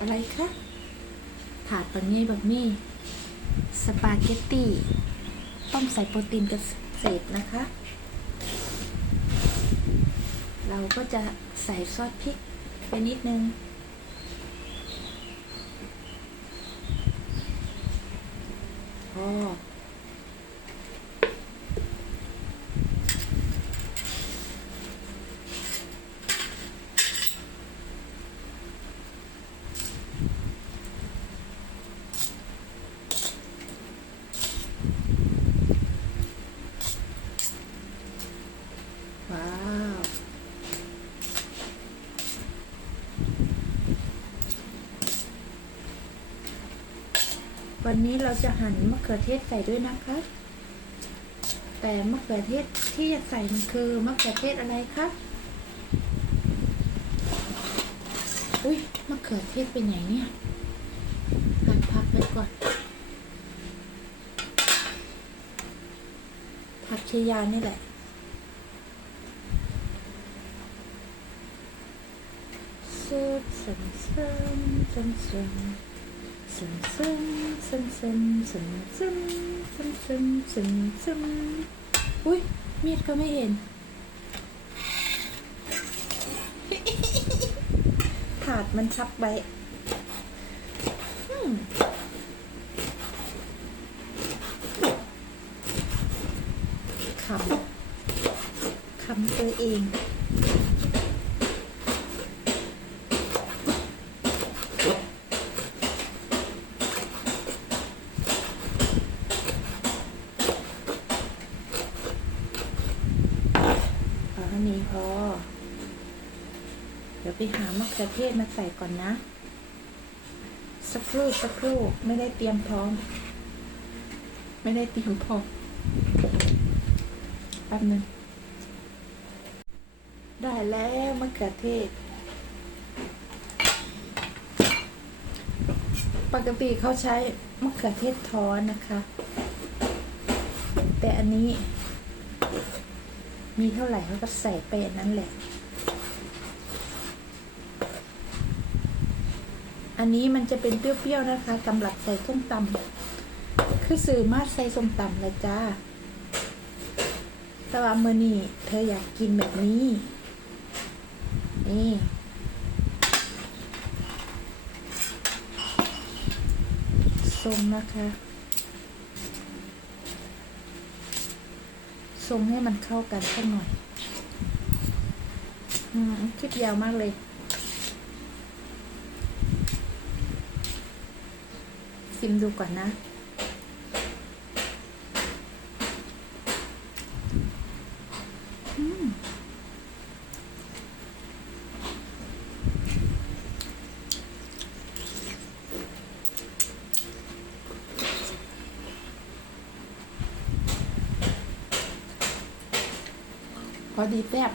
อะไรคะถาดปังงี้แบบนี้ สปาเกตตี้ ต้มใส่โปรตีนเกษตรนะคะ เราก็จะใส่ซอสพริกไปนิดนึง อ๋อ ว้าว วันนี้เราจะหั่นมะเขือเทศใส่ด้วยนะคะ แต่มะเขือเทศที่จะใส่มันคือมะเขือเทศอะไรคะอุ้ยมะเขือเทศเป็นไหนเนี่ยหั่นพักไว้ก่อนผักชยานี่แหละ ซึมซึมซึมซึมซึมซึมซึมซึมซึมซึมซึมซึมซึมซึมซึมอุ้ยมีดก็ไม่เห็นถาดมันทับไปอืมคำคำตัวเอง เอาเท่า นี้พอ เดี๋ยวไปหามะเขือเทศมาใส่ก่อนนะ สักครู่สักครู่ไม่ได้เตรียมพร้อม ไม่ได้เตรียมพร้อมแป๊บนึงได้แล้วมะเขือเทศ ปกติเขาใช้มะเขือเทศท้อนนะคะ แต่อันนี้ มีเท่าไหร่เขาก็ใส่ไปนั้นแหละ อันนี้มันจะเป็นเปรี้ยวๆนะคะสำหรับใส่ส้มตำคือสื่อมาใส่ส้มตำเลยจ้า แต่ว่าเมื่อนี้เธออยากกินแบบนี้ นี่ส้มนะคะ ทรงให้มันเข้ากันสักหน่อย อืมคลิปยาวมากเลยซิมดูก่อนนะ อืม พอดีแซ่บ